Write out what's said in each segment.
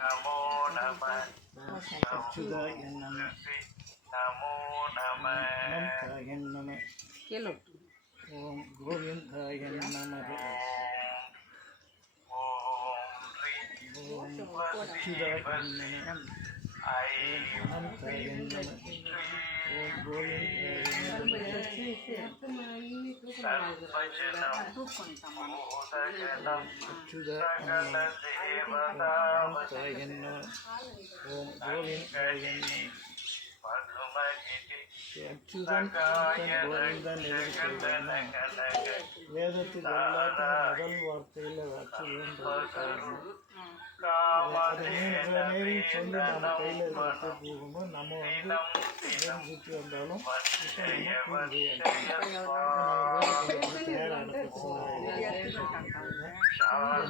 நமோ நம அச்சுதாய நம நமோ நம அனந்தாய நம ஓம் கோவிந்தாய நம ஓம் ஸ்ரீ ஓம் அச்சுதாய நம ஓம் அனந்தாய நம ஓம் கோவிந்தாய நம சர்வஜனம் பூதஜனம் அச்சுதாய சகல நம தேவதாவதி அனந்தாய நம ஓம் கோவிந்தாய நம பதுமகிதி அச்சுதன் கோவிந்தன் எதுக்கு சொல்றேன்னா வேதத்துக்கு எல்லாத்தையும் முதல் வார்த்தையில் அச்சுதன்றது காரணம். அது மூன்று நேரம் சொல்லி நம்ம கையில் இருக்கிற போகும்போது நம்ம சுற்றி வந்தாலும் இப்போ நம்ம தயாரான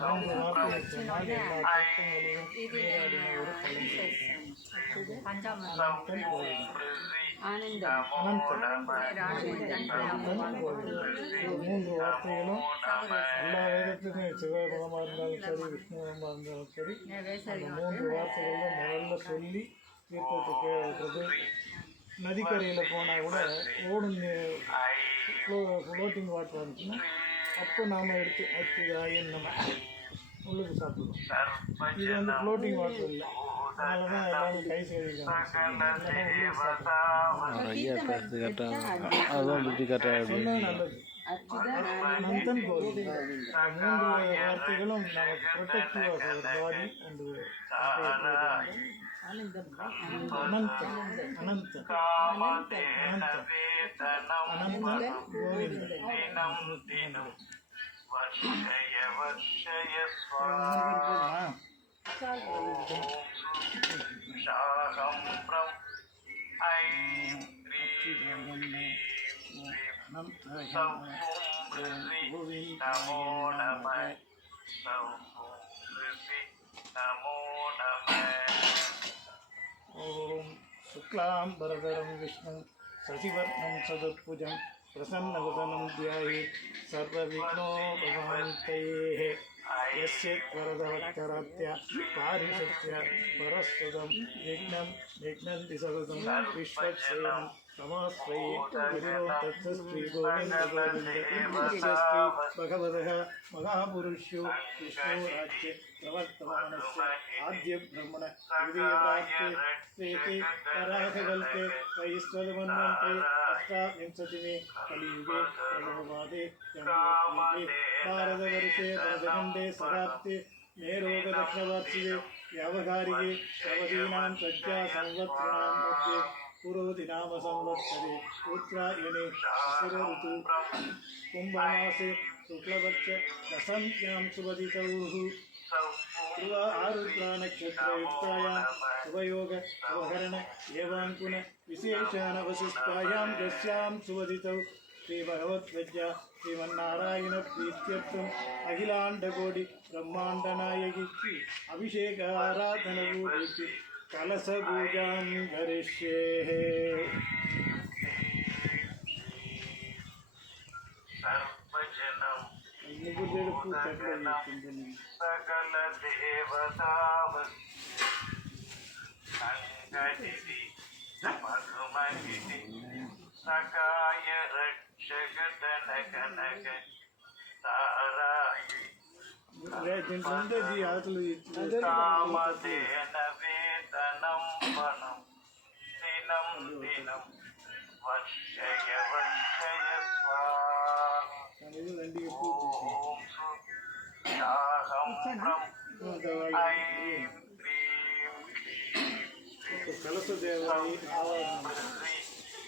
மூன்று வார்த்தையை சொன்னால் எல்லா சட்டங்களையும் போராடின ஒரு பழம் கோவில் மூன்று வார்த்தைகளும் எல்லா வேதத்துக்கும் சிவபதமாக இருந்தாலும் சரி விஷ்ணுபதமாக இருந்தாலும் சரி அந்த மூன்று வார்த்தைகளும் முதல்ல சொல்லி தீர்த்தத்துக்கு இருக்கிறது. நதிக்கரையில் போனால் கூட ஓடும் ஃப்ளோட்டிங் வாட்டர் இருந்துச்சுன்னா அப்போ நாம் எடுத்து அச்சுதாயன் நம்ம உள்ளுக்கு சாப்பிடுவோம். இது வந்து ஃப்ளோட்டிங் வாட்டர் இல்லை, அதனால தான் எல்லாரும் கை செய்திருக்காங்க. நல்லது. நந்தன் கோவில் மூன்று வார்த்தைகளும் நமக்கு protective of our body and Ananthan Ananthan Ananthan Govindan वर्षय वर्षय स्वाहा शाहं ब्रह्म ऐं क्रीं नमो नमः नमो नमः ओम शुक्लां वरदरं विष्णुं शशिवर्णं चतुर्भुजं प्रसन्नवदनं ध्यायेत् सर्वविघ्नोपशान्तये यस्य वरदवक्त्रात्य पारिषत्य परस्वदं विघ्नं विघ्नन्ति सततं विश्वक्सेनं नमस्ते गुरुं तत्सश्री गोविन्द भगवतः महापुरुषो विष्णुराज्ये प्रवर्तमानस्य आद्य ब्रह्मण विजयप्राप्ते पराकल्पे वैश्वमन्वन्ते अष्टाविंशतिमे कलियुगे प्रणववादे भारतवर्षे भरतखण्डे सदाब्दे मेरोगदक्षिणवार्षिके व्यावहारिके नवदीनां प्रज्ञा संवत्सराणां मध्ये पुरोधिनाम संवत्सरे उत्तरायणे शिशिरऋतु कुम्भमासे शुक्लपक्ष दशम्यां शुभतिथौः आरुद्रा नक्षत्रयुक्तायां शुभयोग शुभकरण एवाङ्कुन विशेषानवशिष्टायां दस्यां शुभतिथौ श्रीभगवद्विद्या श्रीमन्नारायण प्रीत्यर्थम् अखिलाण्डकोटि ब्रह्माण्डनायकी अभिषेक आराधनपूर्वक कलशपूजां करिष्ये। सर्वजनं सकल देवतावति संगतिथि मधुमहिति सकाय रक्षक जनक तारायि कामधेन वेतनं वनं दिनं दिनं वर्षय वर्षय स्वाहा शाहं ब्रह्म ऐं क्रीं कलश देवाई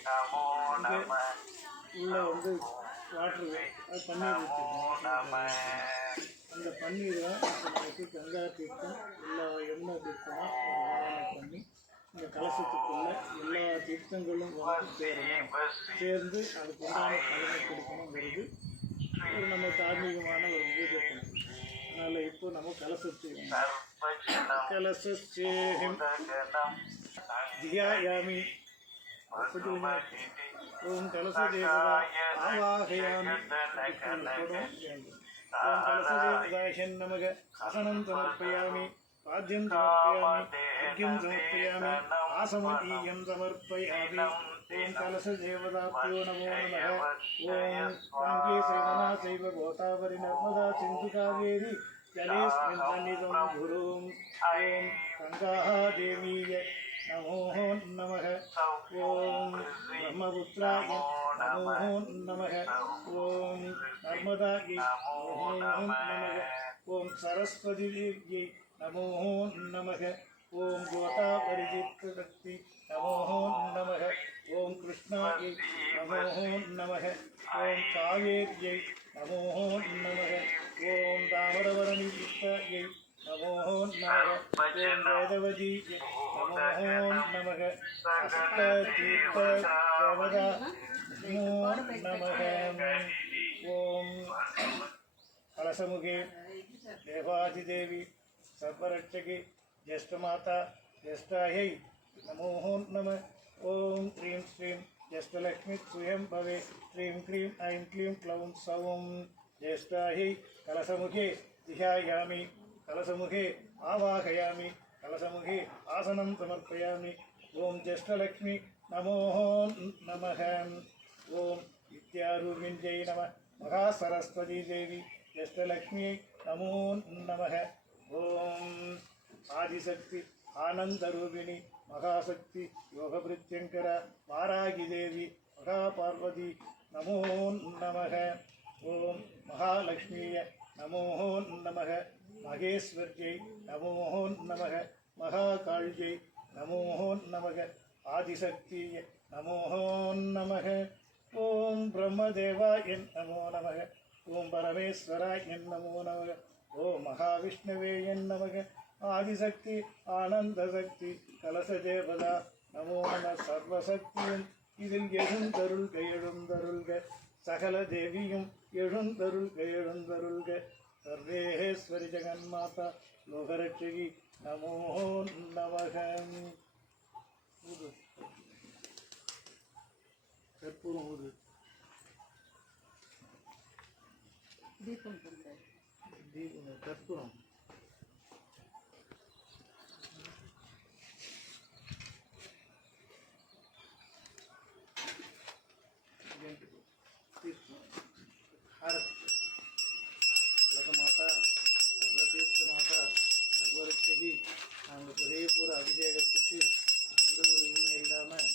नमो नमः உள்ள வந்து வாட்டர் அது பன்னீர் ஊற்றிடுவோம். அந்த பன்னீர் தான் நமக்கு கங்கா தீர்த்தம் எல்லா எண்ணெய் தீர்த்தமாக பண்ணி இந்த கலசத்துக்குள்ள எல்லா தீர்த்தங்களும் வந்து சேரணும், சேர்ந்து அதுக்கு உண்டான பலனை கொடுக்கணுங்கிறது ஒரு நம்ம தார்மீகமான ஒரு பூஜை பண்ணணும். அதனால் இப்போ நம்ம கலசேகம் தியாயாமி ஓம் கலசதேவதா ஆவாகயாமி வேண்டும். ஓம் கலசதேவதாய நமக அசனம் சமர்ப்பயாமி पाद्यं समर्पयामि अर्घ्यं समर्पयामि आसमनीयं समर्पयामि ओं कलशदेवताभ्यो नमो नमः ओं गंगे सैवना सैव गोदावरी नर्मदा सिंधु कावेरी जलेस्मिन् सन्निधं गुरुं ओं गंगाः देवीय नमो नमः ओं ब्रह्मपुत्राय नमो नमः ओं नर्मदायै नमो नमः ओं सरस्वती देव्यै नमो नमः ओं गोदावरीतीर्थशक्ति नमो नमः ओं कृष्णायै नमो नमः ओं कावेर्यै नमो नमः ओं ताम्रवर्णयुक्तायै नमो नमः ओं वेदवतीयै नमो नमः अष्टतीर्थदेवता नमो नमः ओं कलशमुखे देवादिदेवी सर्वरक्षकी ज्येष्ठमाता ज्येष्ठायै नमो नमः ओं क्रीं श्रीं ज्येष्ठलक्ष्मी स्वयं भवे श्रीं क्रीं ऐं क्लीं क्लौं सौं ज्येष्ठायै कलशमुखे ध्यायामि कलशमुखे आवाहयामि कलशमुखे आसनं समर्पयामि ओं ज्येष्ठलक्ष्मी नमो नमः ओं विद्यारूपिण्यै नमः महासरस्वती देवी ज्येष्ठलक्ष्म्यै नमो नमः ओं आदिशक्ति आनंदरूपिणी महाशक्ति योगभृत्यंकर वारागी देवी महापार्वती नमो नमः ओं महालक्ष्मीय नमो नमः महेश्वर्यै नमो नमः महाकाल्यै नमो नमः आदिशक्तिय नमो नमः ओं ब्रह्मदेवाय नमो नमः ओं परमेश्वराय नमो नमः ओं महाविष्णवे नमः आदिशक्ति आनंदशक्ति कलशदेवता नमो नमः सर्वशक्तिயும் இதில் எழுந்தருள்க சகல தேவியும் எழுந்தருள்க सर्वेश्वरी जगन्माता लोकरक्षकी नमो नमः कर्पूरं दीपं कर्पूरं माता सर्वतीर्थ माता सर्वरक्षकी நாங்கள் ஒரே பூரா அபிஷேகத்துக்கு எந்த ஒரு இதுவும் இல்லாமல்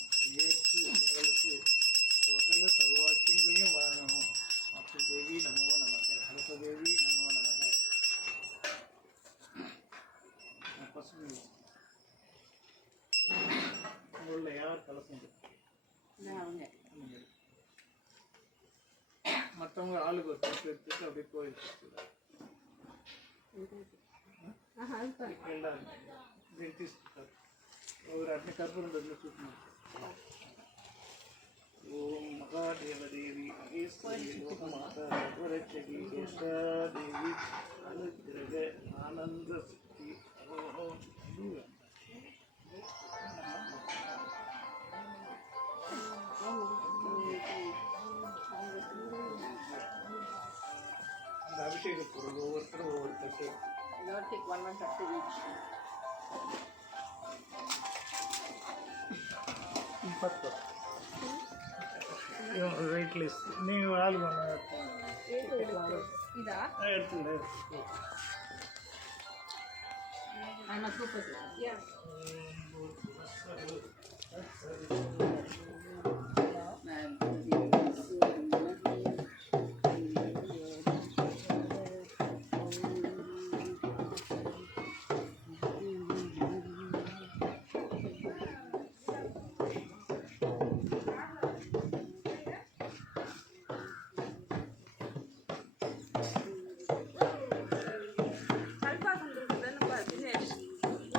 ஏற்று எங்களுக்கு சகல சௌவாக்கியங்களையும் வாழணும். மற்ற தேவி நமோ நமக கலச தேவி நமோ நமக பசுமை உங்களில் யார் கலசம் மற்றவங்க ஆளுக்கு ஒரு பசு எடுத்துட்டு அப்படியே கோயில் எல்லாரும் ஒரு அட்னி கற்பூரம் சுற்றணும். ஓம் மகாதேவதேவி மகேஸ்வரி லோகமாதா சர்வரட்சகி கேஷ்டாதேவி அனுகிரக ஆனந்த சக்தி அரோகம் அந்த அபிஷேக பொருள் ஒவ்வொருத்தரும் ஒவ்வொரு தட்டு take one தட்டு each. ரைட் லிஸ்ட் நீங்கள் ஆள் பண்ண இதா எடுத்துல I'm a super. Yeah.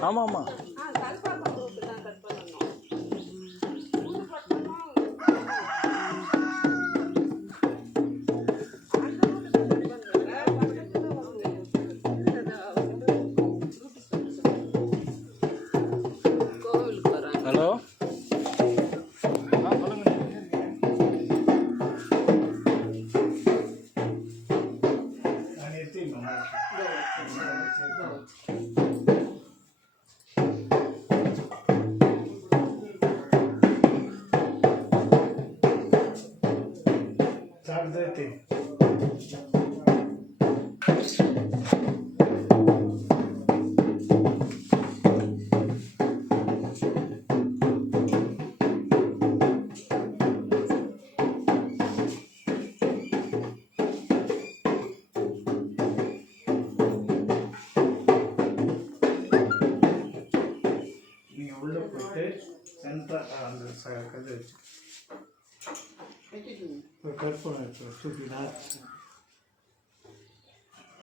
ஆமாம் ஆமாம் ஹலோ சேர்த்து நீங்கள் உள்ளே போட்டு சென்டராக அந்த கதை வச்சு What did you do? ஒரு கற்பனை வச்சு தூக்கி நாச்சு